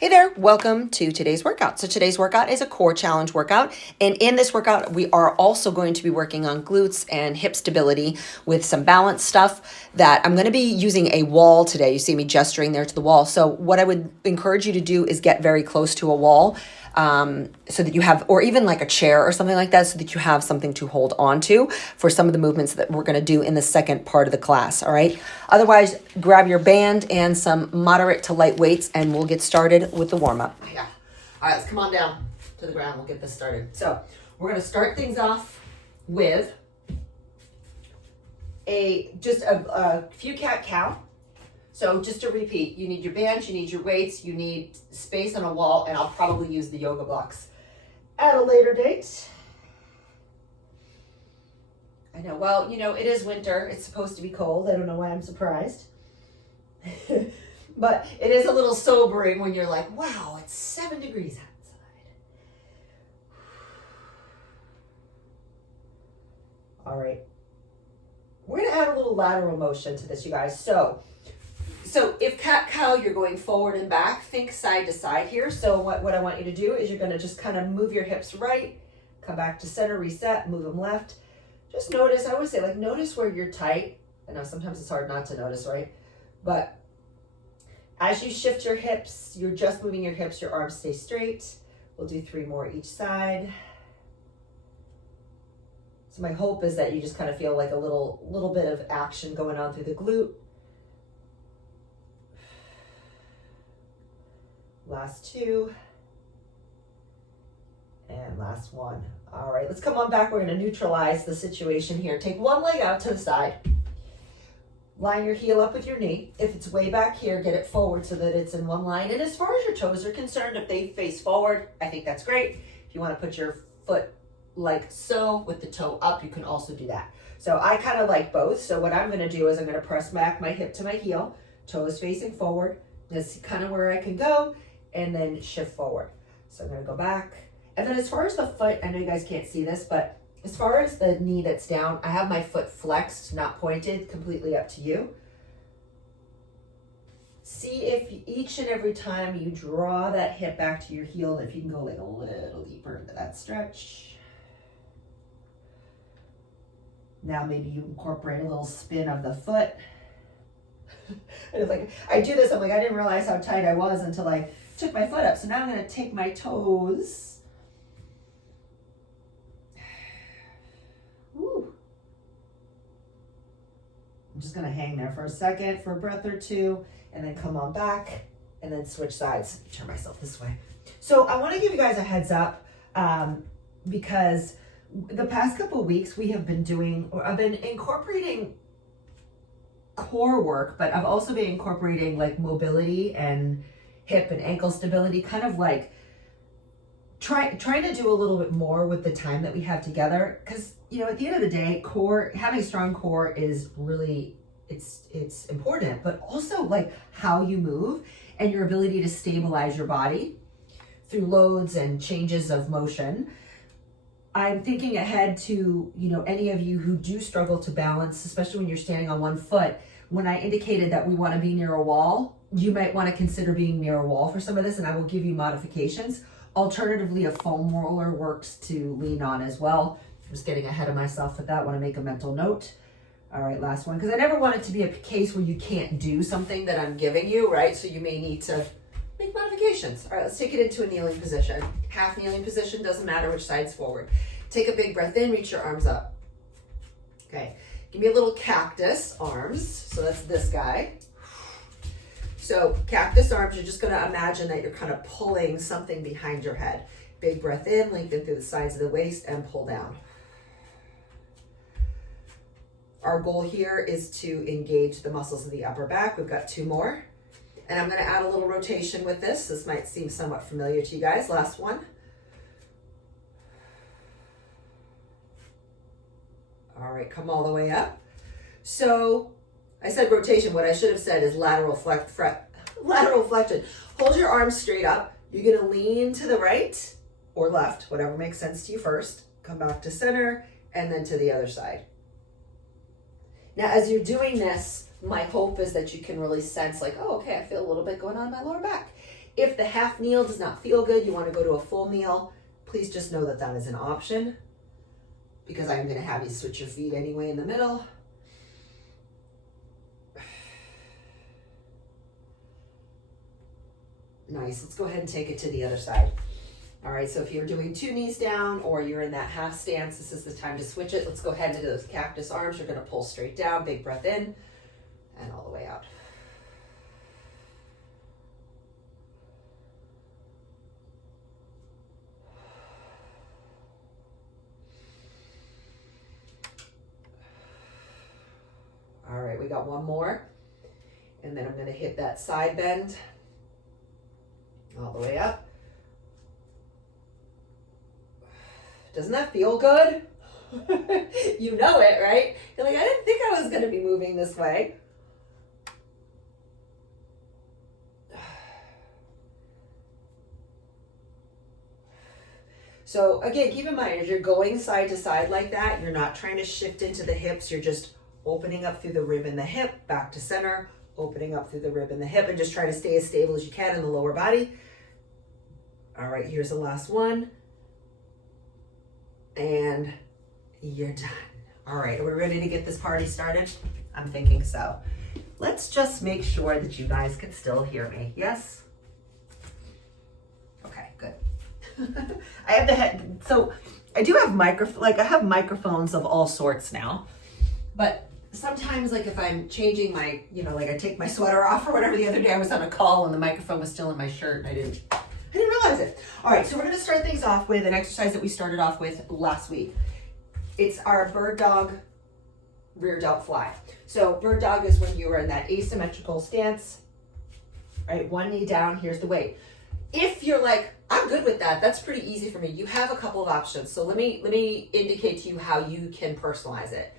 Hey there, welcome to today's workout. So today's workout is a core challenge workout. And in this workout, we are also going to be working on glutes and hip stability with some balance stuff that I'm going to be using a wall today. You see me gesturing there to the wall. So what I would encourage you to do is get very close to a wall so that you have, or even like a chair or something like that, so that you have something to hold on to for some of the movements that we're going to do in the second part of the class. All right. Otherwise, grab your band and some moderate to light weights and we'll get started with the warm up. Yeah. All right, let's come on down to the ground. We'll get this started. So we're going to start things off with just a few cat-cow. So just to repeat, you need your bands, you need your weights, you need space on a wall, and I'll probably use the yoga blocks at a later date. I know, well, it is winter. It's supposed to be cold. I don't know why I'm surprised. But it is a little sobering when you're like, wow, it's 7 degrees outside. All right. We're going to add a little lateral motion to this, you guys. So if cat-cow, you're going forward and back, think side to side here. So what I want you to do is you're going to just kind of move your hips right, come back to center, reset, move them left. Just notice, I always say, like, notice where you're tight. I know sometimes it's hard not to notice, right? But as you shift your hips, you're just moving your hips, your arms stay straight. We'll do 3 more each side. So my hope is that you just kind of feel like a little bit of action going on through the glute. Last 2. And last 1. All right, let's come on back. We're going to neutralize the situation here. Take one leg out to the side. Line your heel up with your knee. If it's way back here, get it forward so that it's in one line. And as far as your toes are concerned, if they face forward, I think that's great. If you want to put your foot like so with the toe up, you can also do that. So I kind of like both. So what I'm going to do is I'm going to press back my hip to my heel, toes facing forward. That's kind of where I can go, and then shift forward. So I'm going to go back. And then as far as the foot, I know you guys can't see this, but as far as the knee that's down, I have my foot flexed, not pointed, completely up to you. See if each and every time you draw that hip back to your heel, if you can go like a little deeper into that stretch. Now maybe you incorporate a little spin of the foot. And it's like, I do this, I'm like, I didn't realize how tight I was until I took my foot up. So now I'm going to take my toes. Woo. I'm just going to hang there for a second, for a breath or two, and then come on back and then switch sides. Turn myself this way. So I want to give you guys a heads up because the past couple of weeks I've been incorporating core work, but I've also been incorporating like mobility and hip and ankle stability, kind of like trying to do a little bit more with the time that we have together. Because at the end of the day, having a strong core is really it's important, but also like how you move and your ability to stabilize your body through loads and changes of motion. I'm thinking ahead to, any of you who do struggle to balance, especially when you're standing on one foot. When I indicated that we want to be near a wall, you might want to consider being near a wall for some of this, and I will give you modifications. Alternatively, a foam roller works to lean on as well. I'm just getting ahead of myself with that. I want to make a mental note. All right, last one, because I never want it to be a case where you can't do something that I'm giving you, right? So you may need to make modifications. All right, let's take it into a kneeling position. Half kneeling position, doesn't matter which side's forward. Take a big breath in, reach your arms up. Okay, give me a little cactus arms. So that's this guy. So cactus arms, you're just gonna imagine that you're kind of pulling something behind your head. Big breath in, lengthen through the sides of the waist and pull down. Our goal here is to engage the muscles of the upper back. We've got 2 more. And I'm gonna add a little rotation with this. This might seem somewhat familiar to you guys. Last one. All right, come all the way up. So I said rotation. What I should have said is lateral flexion. Hold your arms straight up. You're gonna lean to the right or left, whatever makes sense to you first. Come back to center and then to the other side. Now, as you're doing this, my hope is that you can really sense like, oh, okay, I feel a little bit going on in my lower back. If the half kneel does not feel good, you want to go to a full kneel, please just know that that is an option, because I'm going to have you switch your feet anyway in the middle. Nice. Let's go ahead and take it to the other side. All right, so if you're doing 2 knees down or you're in that half stance, this is the time to switch it. Let's go ahead into those cactus arms. You're going to pull straight down, big breath in, and all the way out. All right, we got one more. And then I'm going to hit that side bend all the way up. Doesn't that feel good? You know it, right? You're like, I didn't think I was going to be moving this way. So again, keep in mind, as you're going side to side like that, you're not trying to shift into the hips. You're just opening up through the rib and the hip, back to center, opening up through the rib and the hip, and just try to stay as stable as you can in the lower body. All right, here's the last one. And you're done. All right, are we ready to get this party started? I'm thinking so. Let's just make sure that you guys can still hear me. Yes? Okay, good. I have the head, so I do have I have microphones of all sorts now, but sometimes like if I'm changing my, like I take my sweater off or whatever. The other day I was on a call and the microphone was still in my shirt and I didn't realize it. All right, so we're going to start things off with an exercise that we started off with last week. It's our bird dog rear delt fly. So bird dog is when you are in that asymmetrical stance, right? One knee down, here's the weight. If you're like, I'm good with that, that's pretty easy for me, you have a couple of options. So let me indicate to you how you can personalize it.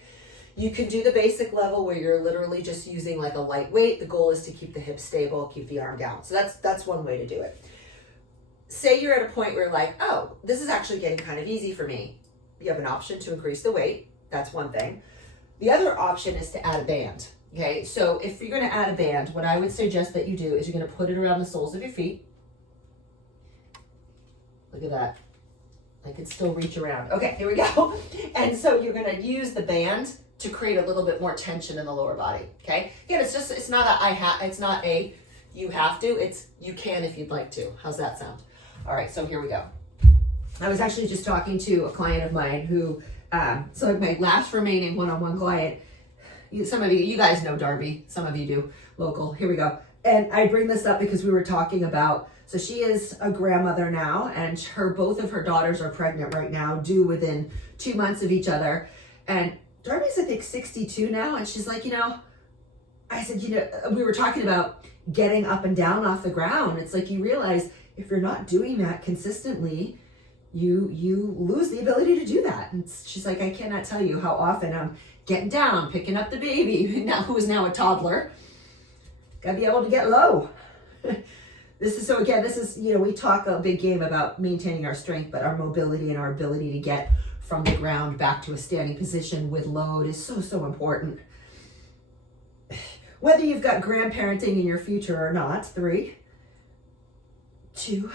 You can do the basic level where you're literally just using like a light weight. The goal is to keep the hips stable, keep the arm down. So that's one way to do it. Say you're at a point where you're like, oh, this is actually getting kind of easy for me. You have an option to increase the weight. That's one thing. The other option is to add a band. Okay, so if you're going to add a band, what I would suggest that you do is you're going to put it around the soles of your feet. Look at that. I can still reach around. Okay, here we go. And so you're going to use the band to create a little bit more tension in the lower body. Okay, again, it's not a you have to, it's you can if you'd like to. How's that sound? All right, so here we go. I was actually just talking to a client of mine who, so my last remaining one-on-one client, some of you guys know Darby, some of you do, local, here we go. And I bring this up because we were talking about, so she is a grandmother now, and both of her daughters are pregnant right now, due within 2 months of each other. And Darby's, I think, 62 now, and she's like, I said, we were talking about getting up and down off the ground. It's like you realize if you're not doing that consistently, you lose the ability to do that. And she's like, I cannot tell you how often I'm getting down, picking up the baby, who is now a toddler. Gotta be able to get low. This is, we talk a big game about maintaining our strength, but our mobility and our ability to get from the ground back to a standing position with load is so, so important. Whether you've got grandparenting in your future or not, 3, 2,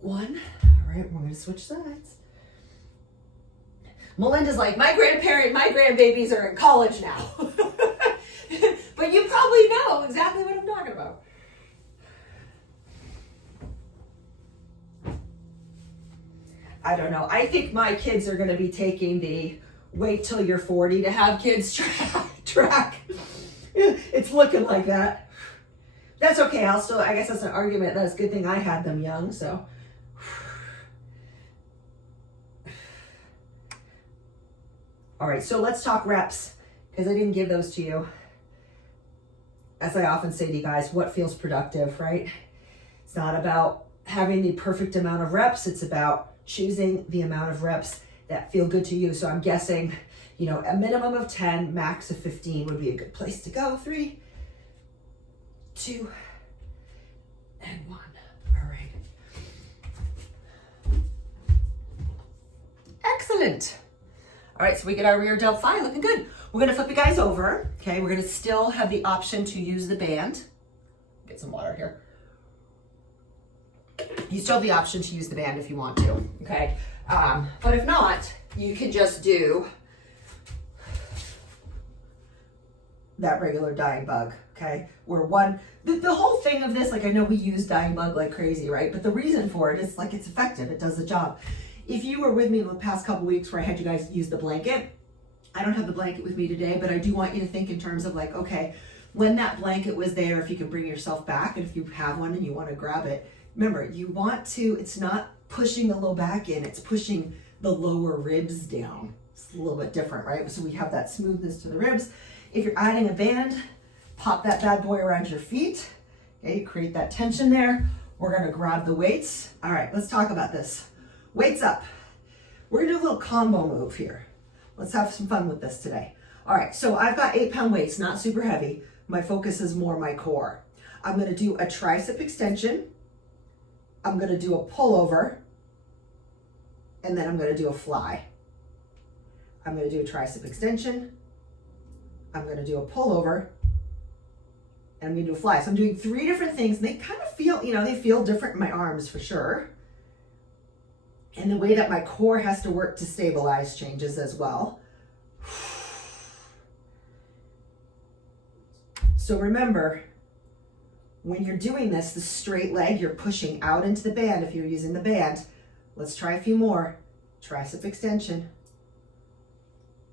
1. All right, we're going to switch sides. Melinda's like, my grandbabies are in college now. But you probably know exactly what I'm talking about. I don't know. I think my kids are going to be taking the wait till you're 40 to have kids track. It's looking like that. That's okay. I guess that's an argument. That's a good thing I had them young, so. All right, so let's talk reps, because I didn't give those to you. As I often say to you guys, what feels productive, right? It's not about having the perfect amount of reps. It's about choosing the amount of reps that feel good to you. So I'm guessing, a minimum of 10, max of 15 would be a good place to go. 3, 2, and 1. All right. Excellent. All right, so we get our rear delt fly looking good. We're gonna flip you guys over, okay? We're gonna still have the option to use the band. Get some water here. You still have the option to use the band if you want to, okay? But if not, you can just do that regular dying bug, okay? Where the whole thing of this, like I know we use dying bug like crazy, right? But the reason for it is like it's effective, it does the job. If you were with me the past couple weeks where I had you guys use the blanket, I don't have the blanket with me today, but I do want you to think in terms of like, okay, when that blanket was there, if you can bring yourself back, and if you have one and you want to grab it, remember, you want to, it's not pushing the low back in, it's pushing the lower ribs down. It's a little bit different, right? So we have that smoothness to the ribs. If you're adding a band, pop that bad boy around your feet. Okay, create that tension there. We're gonna grab the weights. All right, let's talk about this. Weights up. We're gonna do a little combo move here. Let's have some fun with this today. All right, so I've got 8-pound weights, not super heavy. My focus is more my core. I'm gonna do a tricep extension. I'm gonna do a pullover. And then I'm gonna do a fly. I'm gonna do a tricep extension. I'm gonna do a pullover. And I'm gonna do a fly. So I'm doing 3 different things. And they kind of feel, they feel different in my arms for sure. And the way that my core has to work to stabilize changes as well. So remember, when you're doing this, the straight leg, you're pushing out into the band if you're using the band. Let's try a few more. Tricep extension.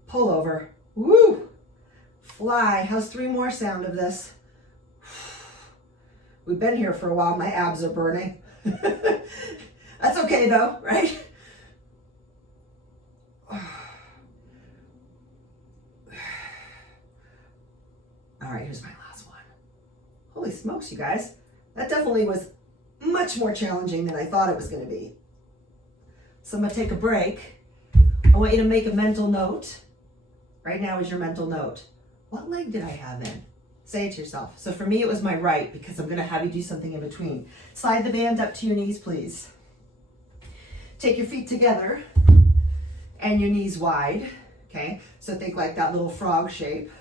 Pull over. Woo! Fly. How's 3 more sound of this? We've been here for a while. My abs are burning. That's okay though, right? All right, here's my last one. Holy smokes, you guys. That definitely was much more challenging than I thought it was going to be. So I'm going to take a break. I want you to make a mental note. Right now is your mental note. What leg did I have in? Say it to yourself. So for me, it was my right because I'm going to have you do something in between. Slide the band up to your knees, please. Take your feet together and your knees wide, okay? So think like that little frog shape.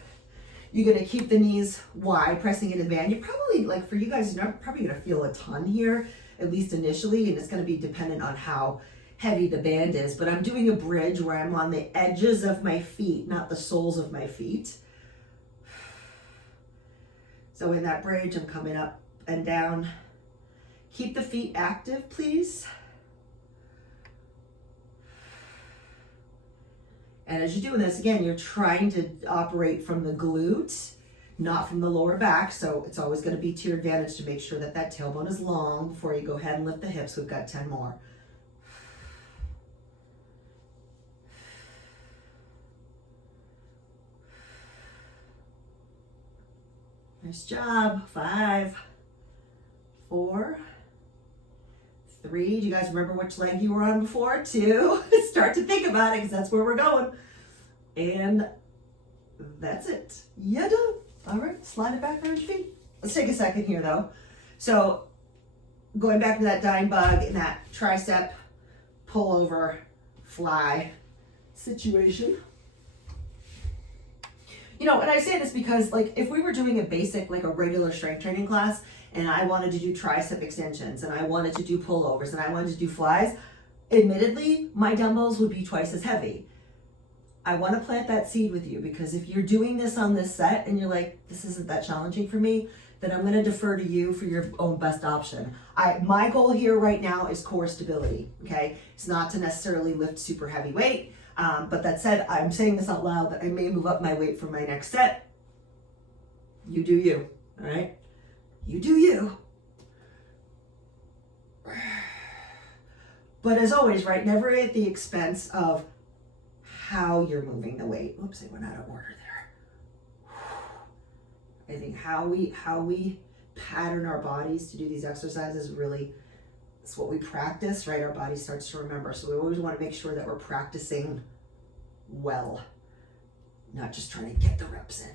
You're gonna keep the knees wide, pressing into the band. You're probably, like for you guys, you're not probably gonna feel a ton here, at least initially, and it's gonna be dependent on how heavy the band is. But I'm doing a bridge where I'm on the edges of my feet, not the soles of my feet. So in that bridge, I'm coming up and down. Keep the feet active, please. And as you're doing this, again, you're trying to operate from the glute, not from the lower back. So it's always going to be to your advantage to make sure that that tailbone is long before you go ahead and lift the hips. We've got 10 more. Nice job. 5, 4, 3. Do you guys remember which leg you were on before? 2. Start to think about it because that's where we're going. And that's it. You done. All right, slide it back around your feet. Let's take a second here though. So going back to that dying bug and that tricep pull over fly situation. And I say this because like if we were doing a basic, like a regular strength training class and I wanted to do tricep extensions and I wanted to do pullovers and I wanted to do flies, admittedly, my dumbbells would be twice as heavy. I want to plant that seed with you because if you're doing this on this set and you're like, this isn't that challenging for me, then I'm going to defer to you for your own best option. My goal here right now is core stability, okay? It's not to necessarily lift super heavy weight. But that said, I'm saying this out loud that I may move up my weight for my next set. You do you, all right? You do you. But as always, right, never at the expense of how you're moving the weight. Oops, I went out of order there. I think how we pattern our bodies to do these exercises really, it's what we practice, right? Our body starts to remember. So we always want to make sure that we're practicing well, not just trying to get the reps in.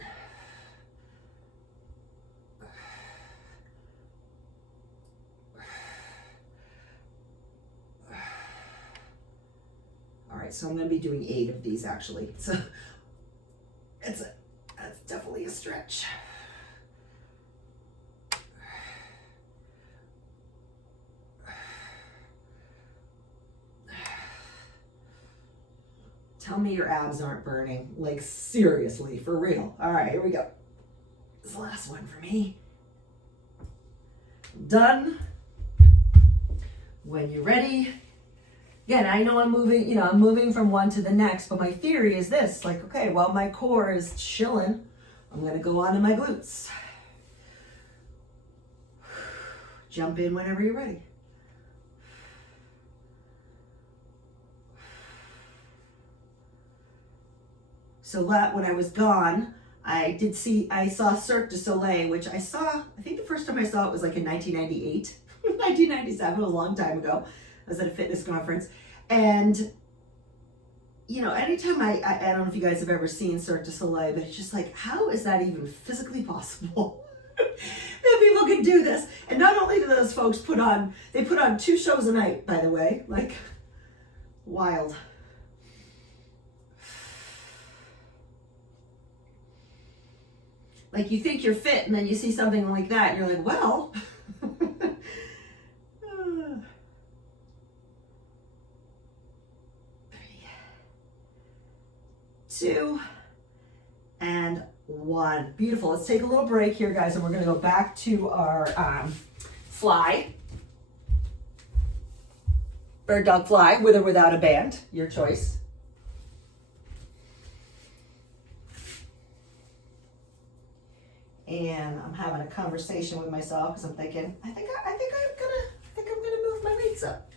All right, so I'm going to be doing 8 of these actually. So that's definitely a stretch. Tell me your abs aren't burning. Like seriously, for real. All right, here we go. This is the last one for me. Done. When you're ready. Again, I know I'm moving from one to the next, but my theory is this, like, okay, while my core is chilling, I'm gonna go on to my glutes. Jump in whenever you're ready. So that when I was gone, I saw Cirque du Soleil, which I think the first time I saw it was like in 1998, 1997, a long time ago. I was at a fitness conference. And, you know, anytime I don't know if you guys have ever seen Cirque du Soleil, but it's just like, how is that even physically possible? That people can do this. And not only do those folks put on 2 shows a night, by the way, like wild. Like you think you're fit and then you see something like that and you're like, well, 2 and 1. Beautiful. Let's take a little break here, guys, and we're going to go back to our fly. Bird dog fly, with or without a band, your choice. And I'm having a conversation with myself because I'm thinking, I think I'm gonna move my weights up.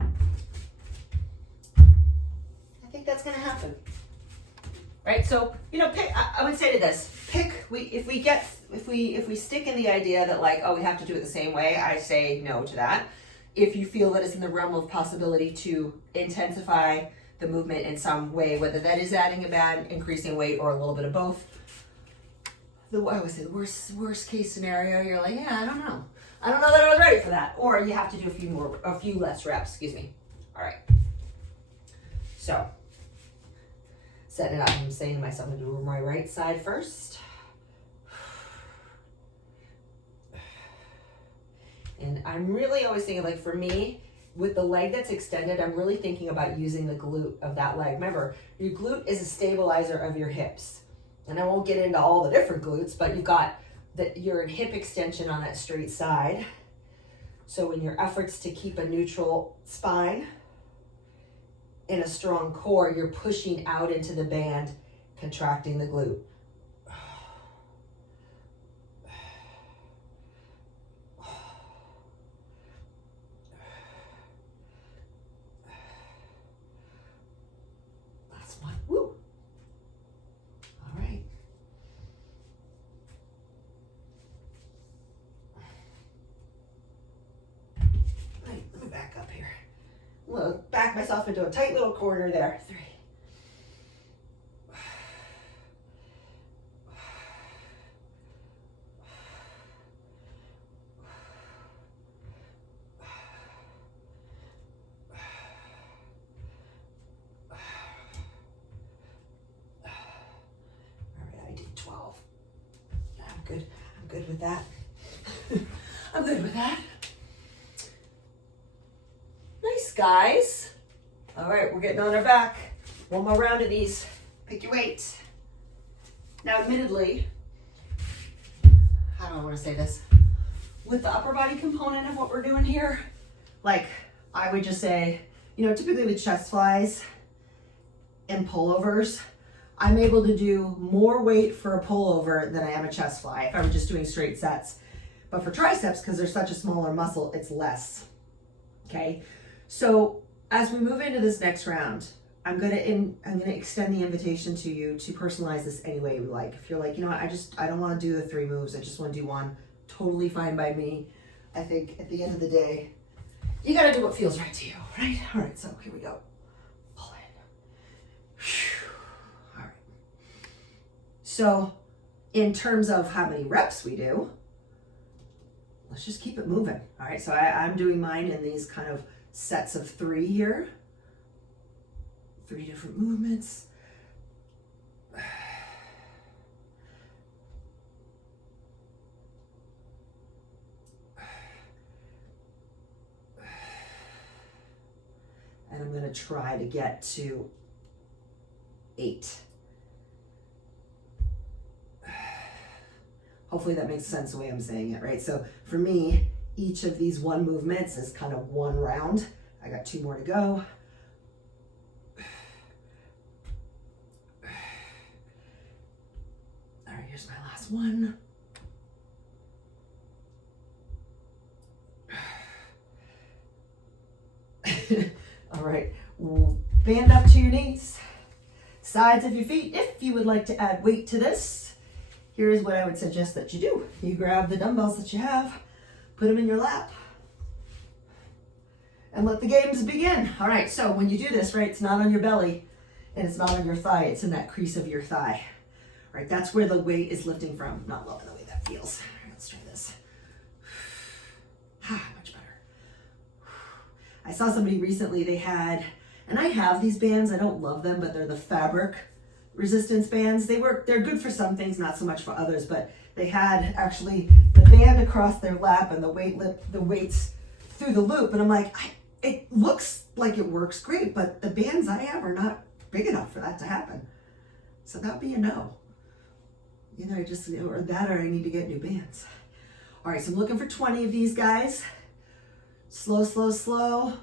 I think that's gonna happen. Right? So, you know, I would say to this, if we stick in the idea that like, oh, we have to do it the same way, I say no to that. If you feel that it's in the realm of possibility to intensify the movement in some way, whether that is adding a band, increasing weight, or a little bit of both, I would say the worst case scenario, you're like, yeah, I don't know that I was ready for that, or you have to do a few less reps. Excuse me. All right. So, setting it up, I'm saying to myself, I'm gonna do my right side first, and I'm really always thinking, like for me, with the leg that's extended, I'm really thinking about using the glute of that leg. Remember, your glute is a stabilizer of your hips. And I won't get into all the different glutes, but you've got your hip extension on that straight side. So in your efforts to keep a neutral spine and a strong core, you're pushing out into the band, contracting the glute. Last one. Woo! All right. Let me back up here. I'm gonna back myself into a tight little corner there. 3. I'm good with that. I'm good with that. Nice, guys. All right, we're getting on our back. One more round of these. Pick your weight. Now, admittedly, how do I want to say this? With the upper body component of what we're doing here, like I would just say, you know, typically with chest flies and pullovers, I'm able to do more weight for a pullover than I am a chest fly if I were just doing straight sets. But for triceps, because they're such a smaller muscle, it's less. Okay, so as we move into this next round, I'm gonna extend the invitation to you to personalize this any way you like. If you're like, you know what, I don't want to do the 3 moves, I just want to do 1. Totally fine by me. I think at the end of the day, you got to do what feels right to you, right? All right, so here we go. Pull in. All right. So in terms of how many reps we do, let's just keep it moving. All right, so I'm doing mine in these kind of sets of 3 here. 3 different movements. and I'm gonna try to get to 8. Hopefully that makes sense the way I'm saying it, right? So for me, each of these 1 movements is kind of 1 round. I got 2 more to go. All right, here's my last one. All right, band up to your knees, sides of your feet. If you would like to add weight to this, here's what I would suggest that you do. You grab the dumbbells that you have, put them in your lap, and let the games begin. All right, so when you do this, right, it's not on your belly and it's not on your thigh, it's in that crease of your thigh. All right, that's where the weight is lifting from. Not loving the way that feels. All right, let's try this. Much better. I saw somebody recently, they had, and I have these bands, I don't love them, but they're the fabric resistance bands. They're good for some things, not so much for others, but they had actually the band across their lap and the weights through the loop. And I'm like, it looks like it works great, but the bands I have are not big enough for that to happen. So that would be a no. Either I just, or that, or I need to get new bands. All right, so I'm looking for 20 of these guys. Slow, slow, slow.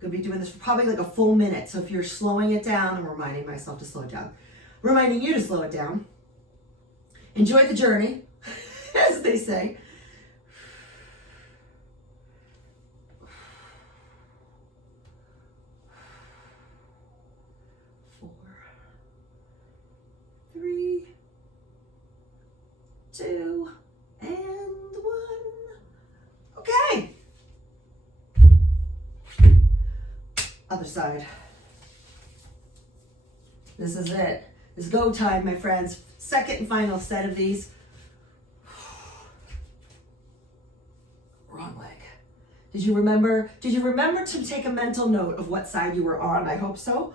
Gonna be doing this for probably like a full minute. So if you're slowing it down, I'm reminding myself to slow it down. Reminding you to slow it down. Enjoy the journey, as they say. 4, 3, 2, and 1. Okay. Other side. This is it. It's go time, my friends. Second and final set of these. Wrong leg. Did you remember to take a mental note of what side you were on? I hope so.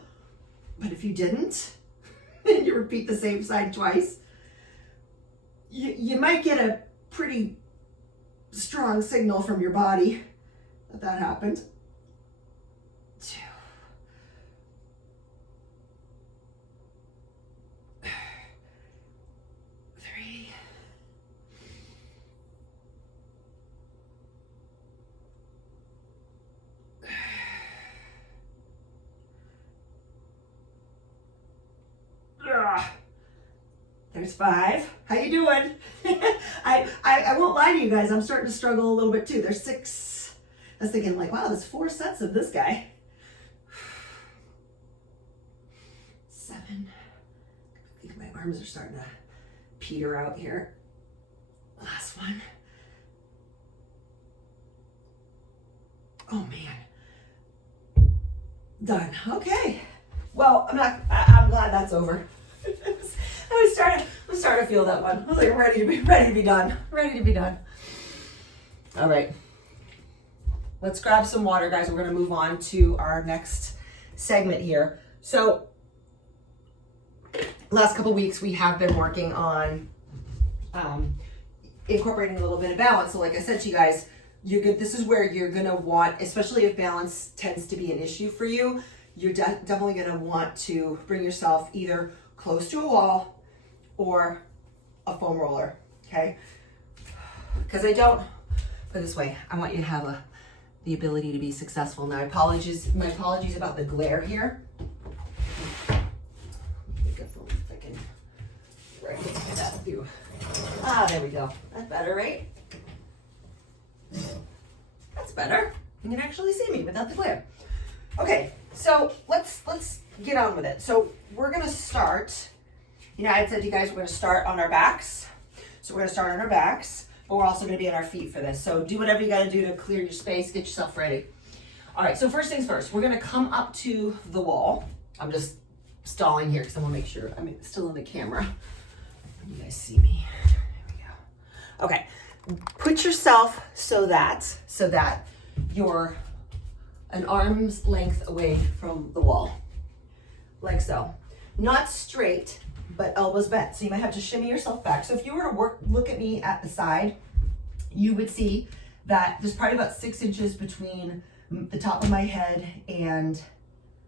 But if you didn't, and you repeat the same side twice, you might get a pretty strong signal from your body that happened. 2, 3, 5. How you doing? I won't lie to you guys. I'm starting to struggle a little bit too. There's 6. I was thinking like, wow, there's 4 sets of this guy. 7. I think my arms are starting to peter out here. Last one. Oh man. Done. Okay. Well, I'm glad that's over. I'm starting to feel that one. I'm like ready to be done. Ready to be done. All right. Let's grab some water, guys. We're going to move on to our next segment here. So, last couple weeks we have been working on incorporating a little bit of balance. So, like I said to you guys, this is where you're going to want, especially if balance tends to be an issue for you, you're definitely going to want to bring yourself either close to a wall or a foam roller, okay? Because put it this way, I want you to have the ability to be successful. Now, my apologies about the glare here. I can get that through. There we go. That's better, right? That's better. You can actually see me without the glare. Okay, so let's get on with it. So we're gonna start. I said to you guys we're gonna start on our backs. So we're gonna start on our backs, but we're also gonna be on our feet for this. So do whatever you gotta do to clear your space, get yourself ready. All right, so first things first, we're gonna come up to the wall. I'm just stalling here because I wanna make sure I'm still in the camera. You guys see me. There we go. Okay, put yourself so that you're an arm's length away from the wall, like so. Not straight, but elbows bent. So you might have to shimmy yourself back. So if you were to look at me at the side, you would see that there's probably about 6 inches between the top of my head and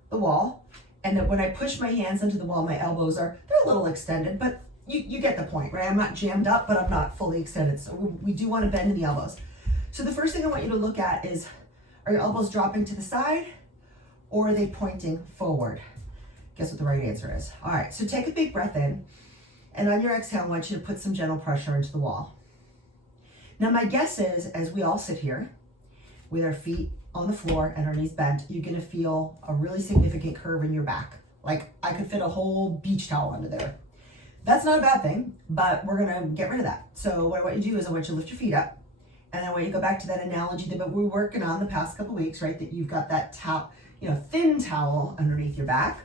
the wall. And then when I push my hands into the wall, my elbows they're a little extended, but you get the point, right? I'm not jammed up, but I'm not fully extended. So we do want to bend in the elbows. So the first thing I want you to look at is, are your elbows dropping to the side or are they pointing forward? Guess what the right answer is. All right, so take a big breath in, and on your exhale, I want you to put some gentle pressure into the wall. Now my guess is, as we all sit here with our feet on the floor and our knees bent, you're gonna feel a really significant curve in your back. Like I could fit a whole beach towel under there. That's not a bad thing, but we're gonna get rid of that. So what I want you to do is I want you to lift your feet up, and then I want you to go back to that analogy that we were working on the past couple weeks, right? That you've got that towel, thin towel underneath your back.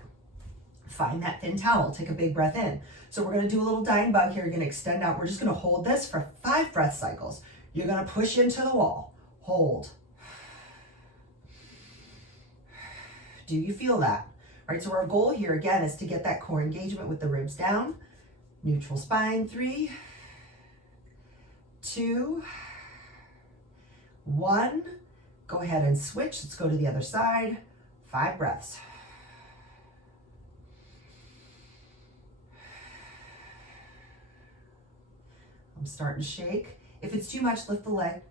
Find that thin towel, take a big breath in. So we're gonna do a little dying bug here. You're gonna extend out. We're just gonna hold this for 5 breath cycles. You're gonna push into the wall, hold. Do you feel that? All right, so our goal here again is to get that core engagement with the ribs down. Neutral spine, 3, 2, 1. Go ahead and switch. Let's go to the other side. 5 breaths. I'm starting to shake. If it's too much, lift the leg.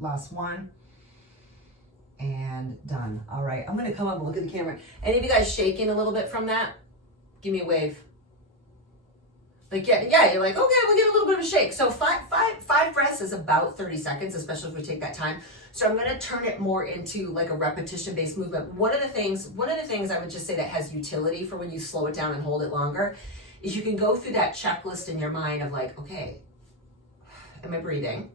Last one. And done. All right, I'm gonna come up and look at the camera. Any of you guys shaking a little bit from that? Give me a wave. Like, yeah, you're like, okay, we'll get a little bit of a shake. So five breaths is about 30 seconds, especially if we take that time. So I'm gonna turn it more into like a repetition-based movement. One of the things I would just say that has utility for when you slow it down and hold it longer is you can go through that checklist in your mind of like, okay, am I breathing?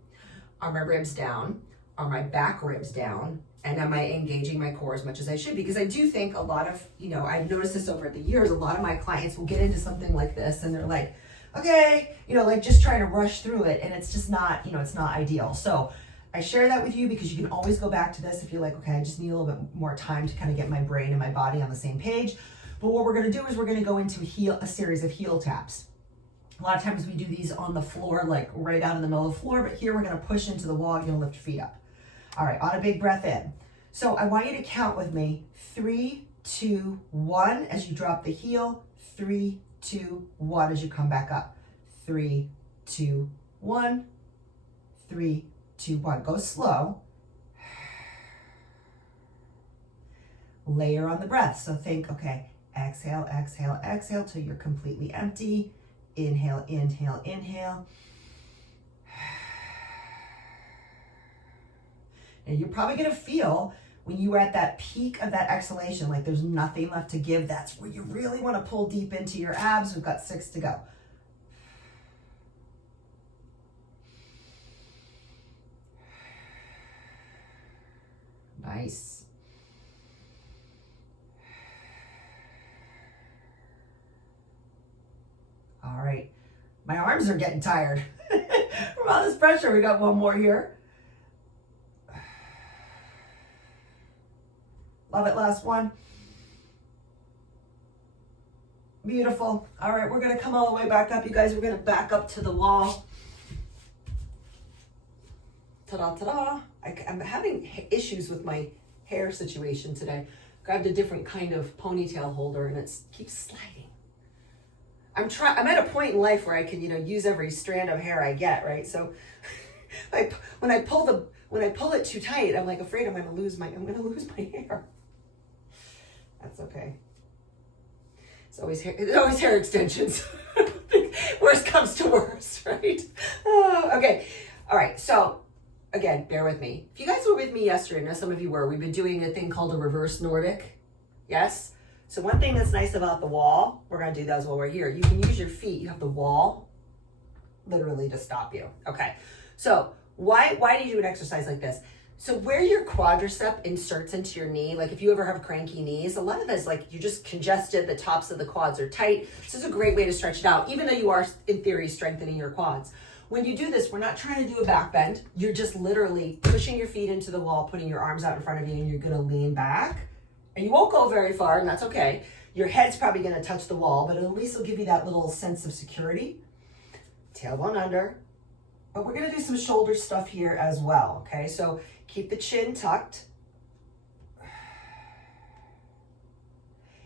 Are my ribs down? Are my back ribs down? And am I engaging my core as much as I should? Because I do think a lot of, I've noticed this over the years, a lot of my clients will get into something like this and they're like, okay, like just trying to rush through it. And it's just not, it's not ideal. So I share that with you because you can always go back to this if you're like, okay, I just need a little bit more time to kind of get my brain and my body on the same page. But what we're going to do is we're going to go into a series of heel taps. A lot of times we do these on the floor, like right out in the middle of the floor, but here we're going to push into the wall. You're going to lift your feet up. All right, on a big breath in. So I want you to count with me, 3, 2, 1 as you drop the heel, 3, 2, 1 as you come back up. 3, 2, 1, 3, 2, 1. Go slow. Layer on the breath. So think, okay, exhale, exhale, exhale till you're completely empty. Inhale, inhale, inhale. And you're probably gonna feel when you are at that peak of that exhalation, like there's nothing left to give. That's where you really wanna pull deep into your abs. We've got 6 to go. Nice. All right, my arms are getting tired from all this pressure. We got one more here. Love it, last one. Beautiful. All right, we're gonna come all the way back up, you guys. We're gonna back up to the wall. Ta-da, ta-da. I'm having issues with my hair situation today. Grabbed a different kind of ponytail holder and it keeps sliding. I'm at a point in life where I can, use every strand of hair I get, right? So when I pull it too tight, I'm like afraid I'm gonna lose my hair. That's okay. It's always hair extensions. Worst comes to worst, right? Okay. All right. So again, bear with me. If you guys were with me yesterday, I know some of you were, we've been doing a thing called a reverse Nordic. Yes? So one thing that's nice about the wall, we're going to do those while we're here. You can use your feet. You have the wall literally to stop you. Okay. So why do you do an exercise like this? So where your quadricep inserts into your knee, like if you ever have cranky knees, a lot of it's like you're just congested, the tops of the quads are tight. This is a great way to stretch it out, even though you are, in theory, strengthening your quads. When you do this, we're not trying to do a back bend. You're just literally pushing your feet into the wall, putting your arms out in front of you, and you're gonna lean back. And you won't go very far, and that's okay. Your head's probably gonna touch the wall, but at least it'll give you that little sense of security. Tailbone under. But we're gonna do some shoulder stuff here as well, okay? So keep the chin tucked.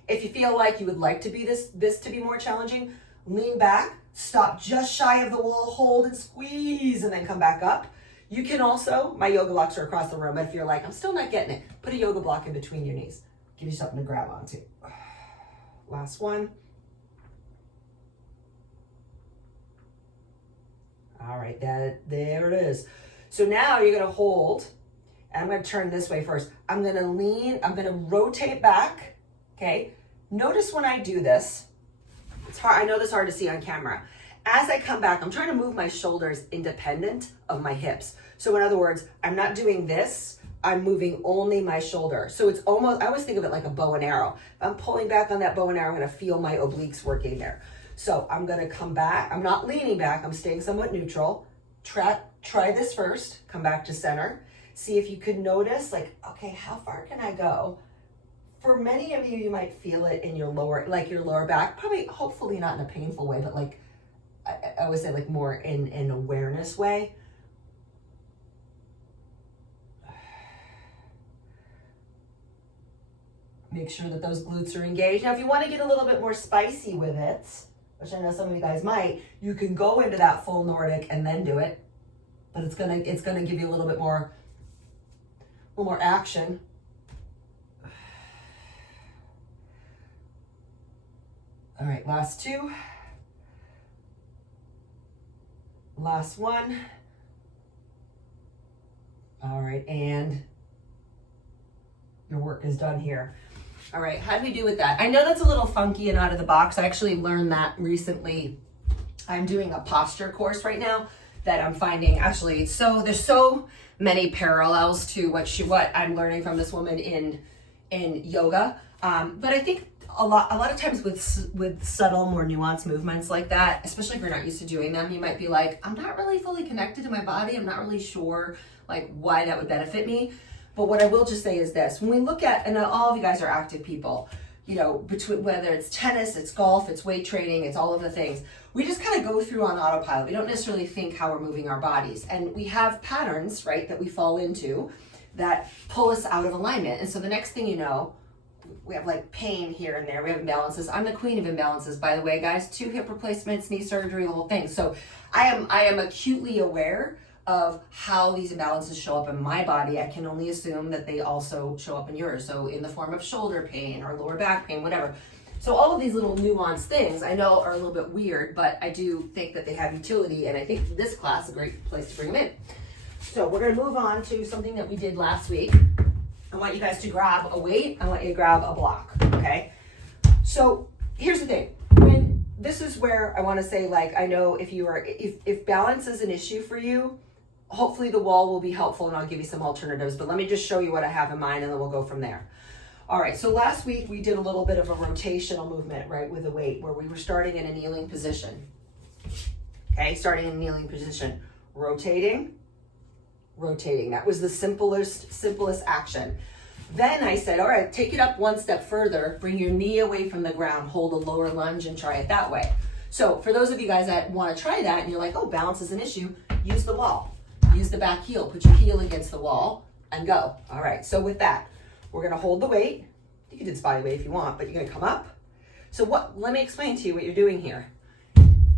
If you feel like you would like to be this to be more challenging, lean back, stop just shy of the wall, hold and squeeze, and then come back up. You can also, my yoga blocks are across the room, but if you're like, I'm still not getting it, put a yoga block in between your knees. Give you something to grab onto. Last one. All right, there it is. So now you're gonna hold, and I'm gonna turn this way first. I'm gonna lean, I'm gonna rotate back, okay? Notice when I do this, it's hard, I know this is hard to see on camera. As I come back, I'm trying to move my shoulders independent of my hips. So in other words, I'm not doing this, I'm moving only my shoulder. So it's almost, I always think of it like a bow and arrow. If I'm pulling back on that bow and arrow, I'm gonna feel my obliques working there. So I'm gonna come back, I'm not leaning back, I'm staying somewhat neutral. Try this first, come back to center. See if you can notice, like, okay, how far can I go? For many of you, you might feel it in your lower, like your lower back, probably, hopefully not in a painful way, but like, I would say like more in an awareness way. Make sure that those glutes are engaged. Now, if you want to get a little bit more spicy with it, which I know some of you guys might, you can go into that full Nordic and then do it. But it's gonna give you a little more action. All right, last two. Last one. All right, and your work is done here. All right, how do we do with that? I know that's a little funky and out of the box. I actually learned that recently. I'm doing a posture course right now that I'm finding actually, so there's so many parallels to what I'm learning from this woman in yoga. But I think a lot of times with subtle, more nuanced movements like that, especially if you're not used to doing them, you might be like, I'm not really fully connected to my body. I'm not really sure like why that would benefit me. But what I will just say is this: when we look at, and all of you guys are active people, you know, between whether it's tennis, it's golf, it's weight training, it's all of the things, we just kind of go through on autopilot. We don't necessarily think how we're moving our bodies. And we have patterns, right, that we fall into that pull us out of alignment. And so the next thing you know, we have like pain here and there. We have imbalances. I'm the queen of imbalances, by the way, guys. 2 hip replacements, knee surgery, the whole thing. So I am acutely aware of how these imbalances show up in my body. I can only assume that they also show up in yours. So in the form of shoulder pain or lower back pain, whatever. So all of these little nuanced things I know are a little bit weird, but I do think that they have utility, and I think this class is a great place to bring them in. So we're gonna move on to something that we did last week. I want you guys to grab a weight. I want you to grab a block, okay? So here's the thing. This is where I want to say, like, I know if balance is an issue for you, hopefully the wall will be helpful and I'll give you some alternatives, but let me just show you what I have in mind and then we'll go from there. All right, so last week we did a little bit of a rotational movement, right, with the weight, where we were starting in a kneeling position. Okay, starting in a kneeling position, rotating. That was the simplest action. Then I said, all right, take it up one step further, bring your knee away from the ground, hold a lower lunge and try it that way. So for those of you guys that want to try that and you're like, oh, balance is an issue, use the wall. Use the back heel, put your heel against the wall and go. All right, so with that, we're gonna hold the weight. You can do this body weight if you want, but you're gonna come up. So let me explain to you what you're doing here.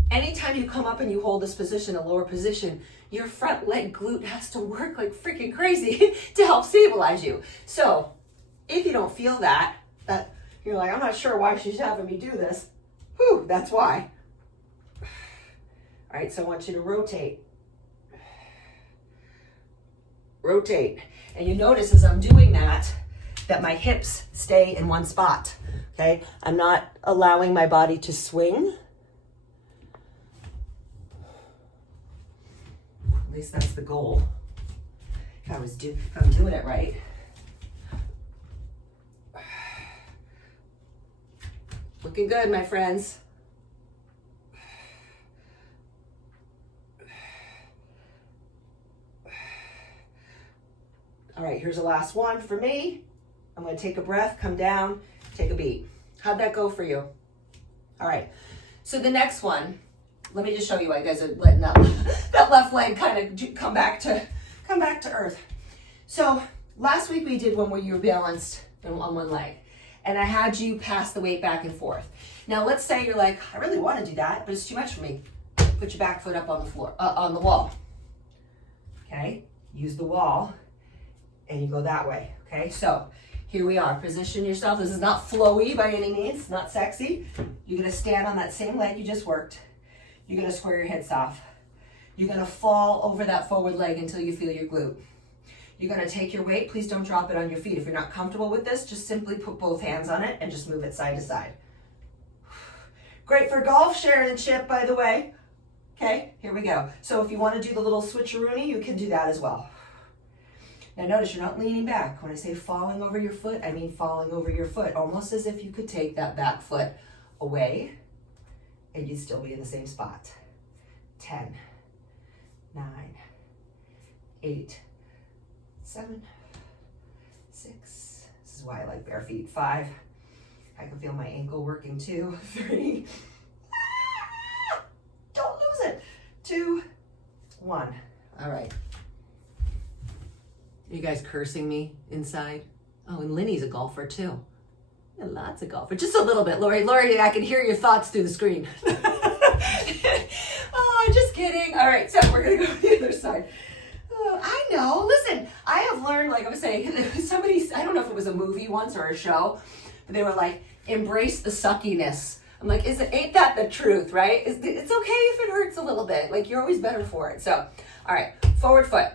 Anytime you come up and you hold this position, a lower position, your front leg glute has to work like freaking crazy to help stabilize you. So if you don't feel that you're like, I'm not sure why she's having me do this. Whew, that's why. All right, so I want you to rotate. And you notice as I'm doing that my hips stay in one spot, okay? I'm not allowing my body to swing. At least that's the goal. If I'm doing it right. Looking good, my friends. All right, here's the last one for me. I'm gonna take a breath, come down, take a beat. How'd that go for you? All right, so the next one, let me just show you why you guys are letting that left leg kind of come back to earth. So last week we did one where you were balanced on one leg, and I had you pass the weight back and forth. Now let's say you're like, I really want to do that, but it's too much for me. Put your back foot up on the floor, on the wall. Okay, use the wall, and you go that way. Okay, so here we are. Position yourself. This is not flowy by any means, not sexy. You're gonna stand on that same leg you just worked. You're gonna square your hips off. You're gonna fall over that forward leg until you feel your glute. You're gonna take your weight. Please don't drop it on your feet. If you're not comfortable with this, just simply put both hands on it and just move it side to side. Great for golf, Sharon and Chip, by the way. Okay, here we go. So if you want to do the little switcheroony, you can do that as well. Now notice you're not leaning back. When I say falling over your foot, I mean falling over your foot, almost as if you could take that back foot away and you'd still be in the same spot. 10, 9, 8, 7, 6. This is why I like bare feet. 5. I can feel my ankle working too. 3. Don't lose it. 2, 1. All right. You guys cursing me inside? Oh, and Linny's a golfer too. Yeah, lots of golfers. Just a little bit, Lori. Lori, I can hear your thoughts through the screen. Oh, just kidding. All right, so we're gonna go to the other side. Oh, I know. Listen, I have learned, like I was saying, somebody, I don't know if it was a movie once or a show, but they were like, embrace the suckiness. I'm like, ain't that the truth, right? It's okay if it hurts a little bit. Like, you're always better for it. So, all right, forward foot.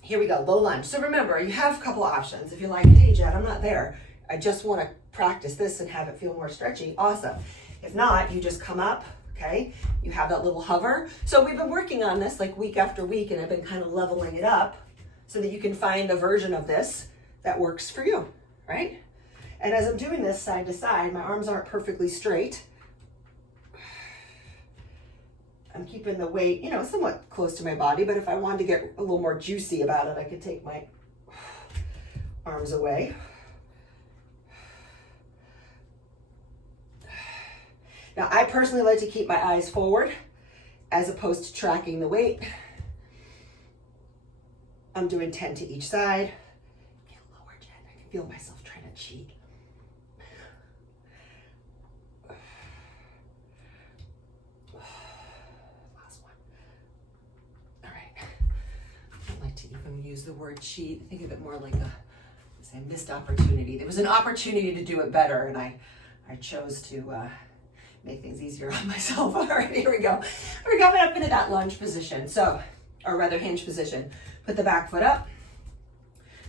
Here we go, low lunge. So remember, you have a couple of options. If you're like, hey, Jed, I'm not there. I just want to practice this and have it feel more stretchy. Awesome. If not, you just come up, okay? You have that little hover. So we've been working on this like week after week, and I've been kind of leveling it up so that you can find the version of this that works for you, right? And as I'm doing this side to side, my arms aren't perfectly straight. I'm keeping the weight, somewhat close to my body, but if I wanted to get a little more juicy about it, I could take my arms away. Now, I personally like to keep my eyes forward as opposed to tracking the weight. I'm doing 10 to each side. Get lower, Jen. I can feel myself trying to cheat. Use the word cheat. Think of it more like a missed opportunity. There was an opportunity to do it better, and I chose to make things easier on myself. All right, here we go. We're coming up into that lunge position, or rather hinge position. Put the back foot up.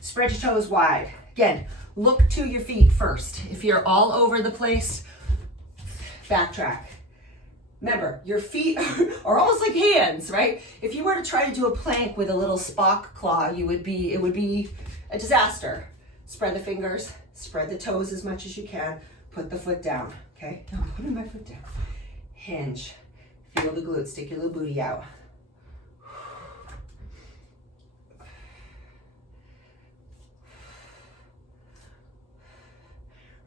Spread your toes wide. Again, look to your feet first. If you're all over the place, backtrack. Remember, your feet are almost like hands, right? If you were to try to do a plank with a little Spock claw, it would be a disaster. Spread the fingers, spread the toes as much as you can, put the foot down, okay? Now I'm putting my foot down. Hinge, feel the glutes, stick your little booty out.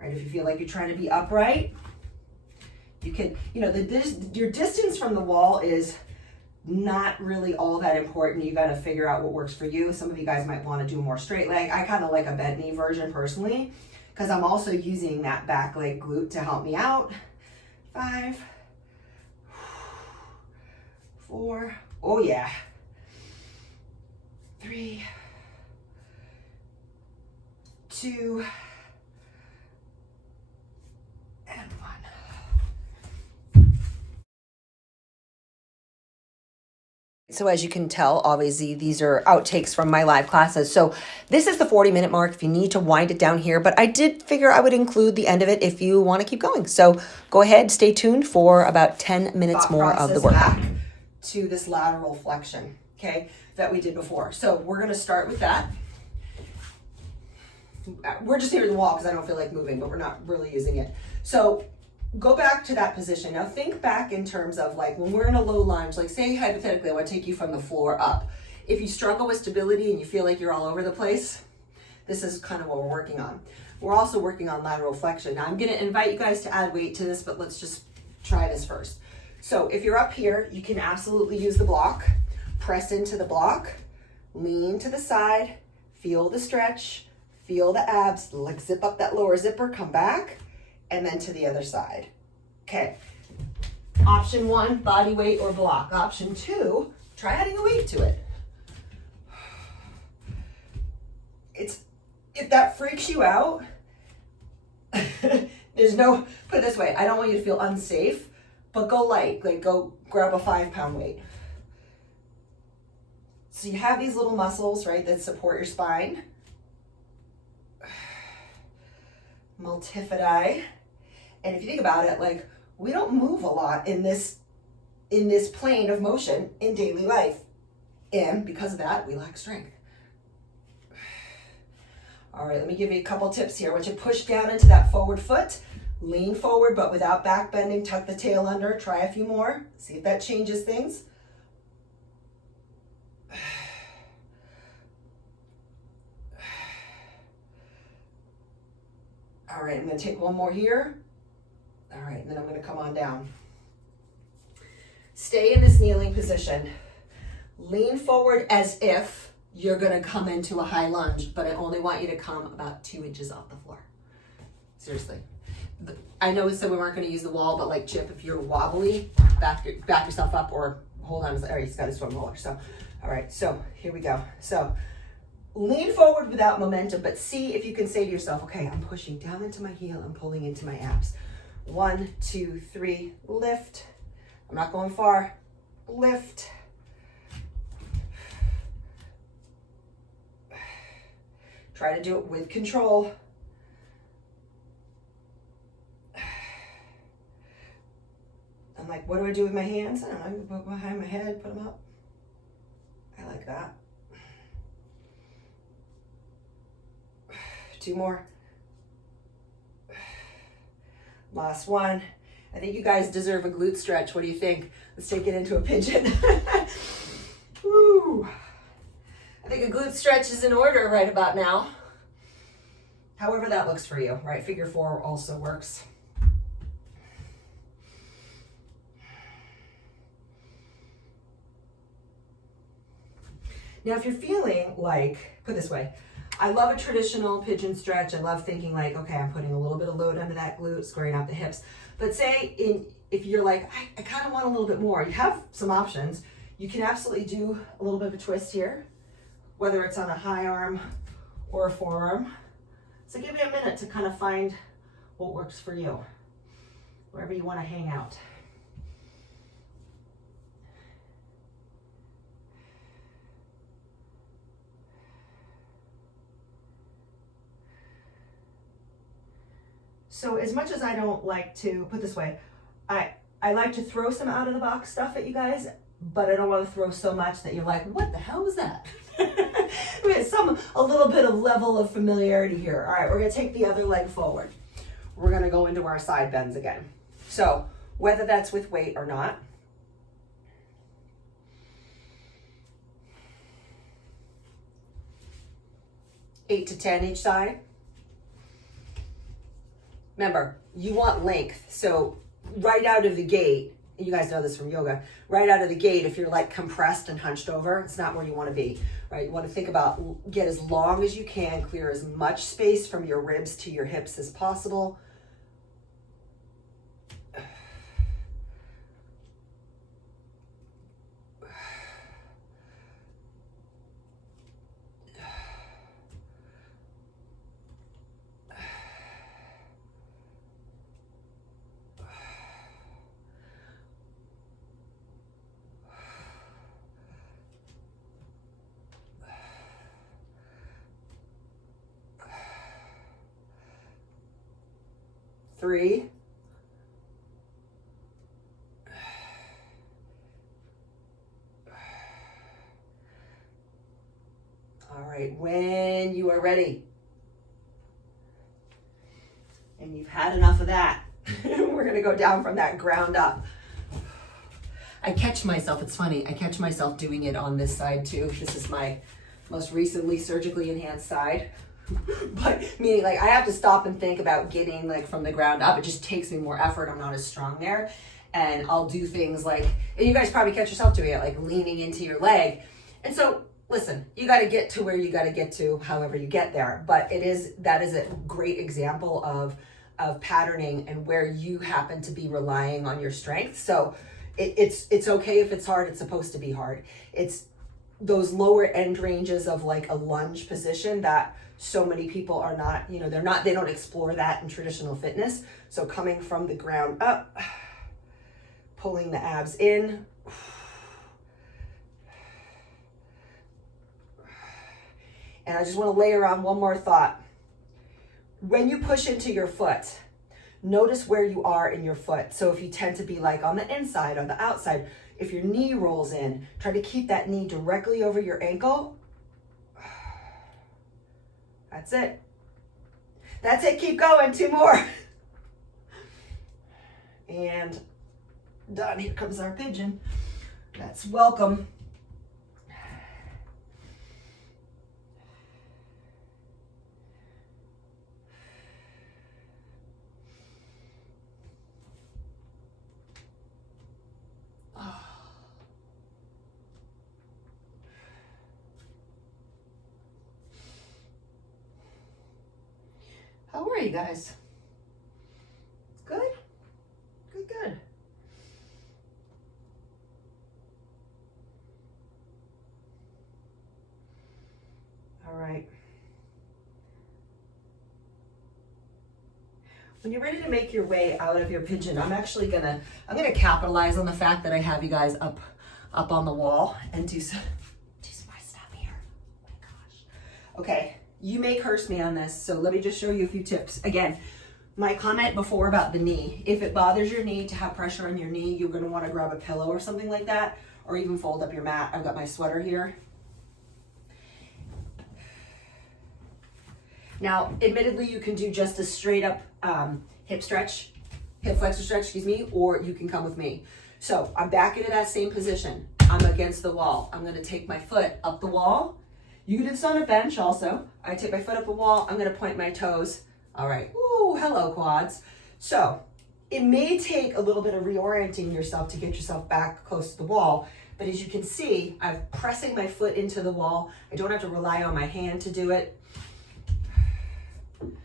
Right, if you feel like you're trying to be upright, you can, your distance from the wall is not really all that important. You got to figure out what works for you. Some of you guys might want to do a more straight leg. I kind of like a bent knee version personally, because I'm also using that back leg glute to help me out. 5, 4, oh yeah. 3, 2, and 1. So as you can tell, obviously these are outtakes from my live classes. So this is the 40-minute mark if you need to wind it down here, but I did figure I would include the end of it if you want to keep going. So go ahead, stay tuned for about 10 minutes more of the workout. Back to this lateral flexion, okay, that we did before. So we're going to start with that. We're just here at the wall because I don't feel like moving, but we're not really using it. So go back to that position. Now think back in terms of like when we're in a low lunge, like say hypothetically, I want to take you from the floor up. If you struggle with stability and you feel like you're all over the place, this is kind of what we're working on. We're also working on lateral flexion. Now I'm going to invite you guys to add weight to this, but let's just try this first. So if you're up here, you can absolutely use the block. Press into the block, lean to the side, feel the stretch, feel the abs, like zip up that lower zipper, come back, and then to the other side. Okay. Option 1, body weight or block. Option 2, try adding a weight to it. If that freaks you out, there's no, put it this way, I don't want you to feel unsafe, but go light, like go grab a 5-pound weight. So you have these little muscles, right, that support your spine. Multifidi. And if you think about it, like, we don't move a lot in this plane of motion in daily life. And because of that, we lack strength. All right, let me give you a couple tips here. Once you push down into that forward foot, lean forward, but without back bending, tuck the tail under, try a few more, see if that changes things. All right, I'm gonna take one more here. All right, and then I'm gonna come on down. Stay in this kneeling position. Lean forward as if you're gonna come into a high lunge, but I only want you to come about 2 inches off the floor. Seriously. I know we said we weren't gonna use the wall, but like Chip, if you're wobbly, back yourself up or hold on. All right, he's got his foam roller. So, all right, so here we go. So lean forward without momentum, but see if you can say to yourself, okay, I'm pushing down into my heel, I'm pulling into my abs. 1, 2, 3, lift. I'm not going far, lift. Try to do it with control. I'm like, what do I do with my hands? I don't know, put them behind my head, put them up. I like that. 2 more. Last one. I think you guys deserve a glute stretch. What do you think? Let's take it into a pigeon. Woo. I think a glute stretch is in order right about now. However that looks for you, right? Figure 4 also works. Now, if you're feeling like, put it this way, I love a traditional pigeon stretch. I love thinking like, okay, I'm putting a little bit of load under that glute, squaring out the hips. But say if you're like, I kind of want a little bit more, you have some options. You can absolutely do a little bit of a twist here, whether it's on a high arm or a forearm. So give me a minute to kind of find what works for you, wherever you want to hang out. So as much as I don't like to, put this way, I like to throw some out of the box stuff at you guys, but I don't want to throw so much that you're like, what the hell was that? We have a little bit of level of familiarity here. All right, we're gonna take the other leg forward. We're gonna go into our side bends again. So whether that's with weight or not, eight to 10 each side. Remember, you want length. So right out of the gate, you guys know this from yoga, right out of the gate, if you're like compressed and hunched over, it's not where you want to be, right? You want to think about get as long as you can, clear as much space from your ribs to your hips as possible. Three. All right, when you are ready and you've had enough of that, we're gonna go down from that ground up. I catch myself, it's funny, I catch myself doing it on this side too. This is my most recently surgically enhanced side. But meaning like I have to stop and think about getting like from the ground up. It just takes me more effort. I'm not as strong there. And I'll do things like, and you guys probably catch yourself doing it, like leaning into your leg. And so listen, you got to get to where you got to get to, however you get there. But that is a great example of patterning and where you happen to be relying on your strength. So it's okay if it's hard. It's supposed to be hard. It's those lower end ranges of like a lunge position that so many people are not, they don't explore that in traditional fitness. So coming from the ground up, pulling the abs in. And I just want to layer on one more thought. When you push into your foot, notice where you are in your foot. So if you tend to be like on the inside, on the outside, if your knee rolls in, try to keep that knee directly over your ankle. That's it. That's it. Keep going. 2 more. And done. Here comes our pigeon. That's welcome. How are you guys? Good? Good. All right. When you're ready to make your way out of your pigeon, I'm gonna capitalize on the fact that I have you guys up on the wall and do some my stuff here. Oh my gosh. Okay. You may curse me on this, so let me just show you a few tips. Again, my comment before about the knee. If it bothers your knee to have pressure on your knee, you're gonna wanna grab a pillow or something like that, or even fold up your mat. I've got my sweater here. Now, admittedly, you can do just a straight up hip flexor stretch, or you can come with me. So I'm back into that same position. I'm against the wall. I'm gonna take my foot up the wall. You can do this on a bench also. I take my foot up the wall. I'm gonna point my toes. All right. Ooh, hello quads. So it may take a little bit of reorienting yourself to get yourself back close to the wall. But as you can see, I'm pressing my foot into the wall. I don't have to rely on my hand to do it. In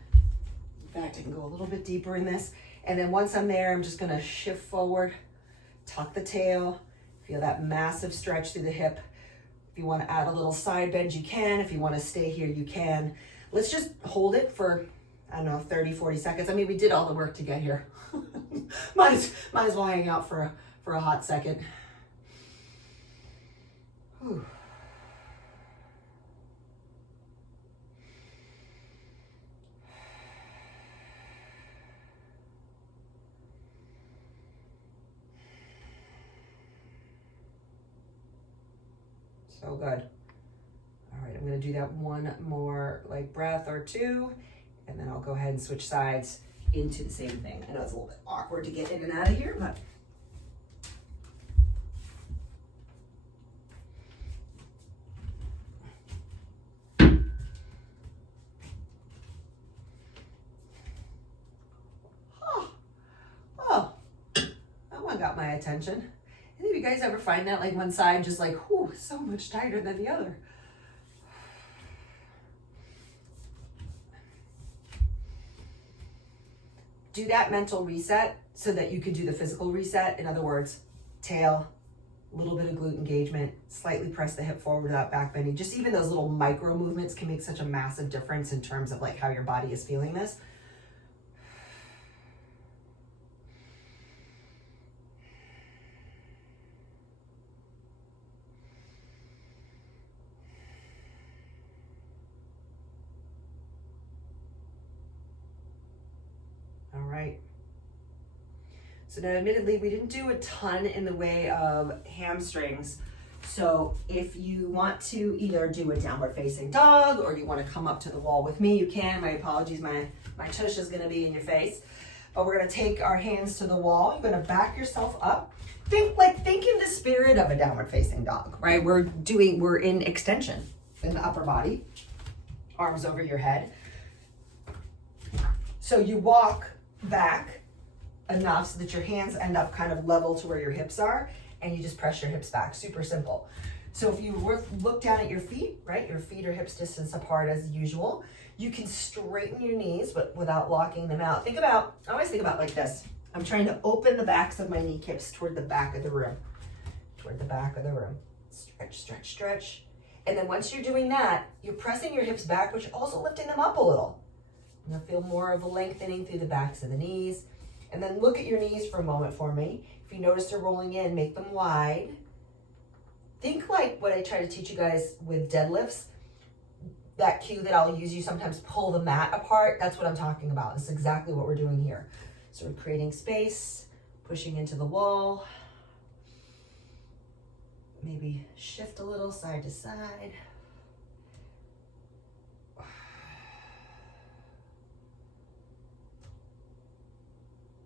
fact, I can go a little bit deeper in this. And then once I'm there, I'm just gonna shift forward, tuck the tail, feel that massive stretch through the hip. If you want to add a little side bend, you can. If you want to stay here, you can. Let's just hold it for, 30, 40 seconds. I mean, we did all the work to get here. might as well hang out for a hot second. Whew. So good. All right, I'm gonna do that one more breath or two, and then I'll go ahead and switch sides into the same thing. I know it's a little bit awkward to get in and out of here, but that one got my attention. Any of you guys ever find that one side just whew, so much tighter than the other? Do that mental reset so that you can do the physical reset. In other words, tail, a little bit of glute engagement, slightly press the hip forward without back bending. Just even those little micro movements can make such a massive difference in terms of how your body is feeling this. Right. So now admittedly, we didn't do a ton in the way of hamstrings. So if you want to either do a downward facing dog or you want to come up to the wall with me, you can. My apologies, my tush is going to be in your face. But we're going to take our hands to the wall. You're going to back yourself up. Think in the spirit of a downward facing dog, right? We're in extension in the upper body, arms over your head. So you walk back enough so that your hands end up kind of level to where your hips are, and you just press your hips back. Super simple. So if you look down at your feet, right? Your feet are hips distance apart as usual. You can straighten your knees, but without locking them out. I always think about like this. I'm trying to open the backs of my kneecaps toward the back of the room. Toward the back of the room. Stretch, stretch, stretch. And then once you're doing that, you're pressing your hips back, but you're also lifting them up a little. You'll feel more of a lengthening through the backs of the knees. And then look at your knees for a moment for me. If you notice they're rolling in, make them wide. Think like what I try to teach you guys with deadlifts. That cue that I'll use, you sometimes pull the mat apart. That's what I'm talking about. This is exactly what we're doing here. So we're creating space, pushing into the wall. Maybe shift a little side to side.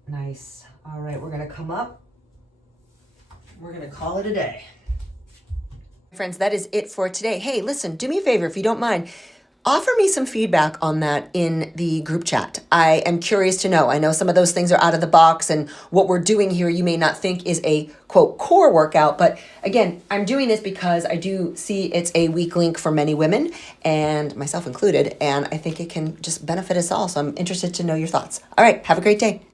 Nice. All right, we're gonna come up. We're gonna call it a day. Friends, that is it for today. Hey, listen, do me a favor if you don't mind. Offer me some feedback on that in the group chat. I am curious to know. I know some of those things are out of the box, and what we're doing here you may not think is a, quote, core workout. But again, I'm doing this because I do see it's a weak link for many women, and myself included, and I think it can just benefit us all. So I'm interested to know your thoughts. All right, have a great day.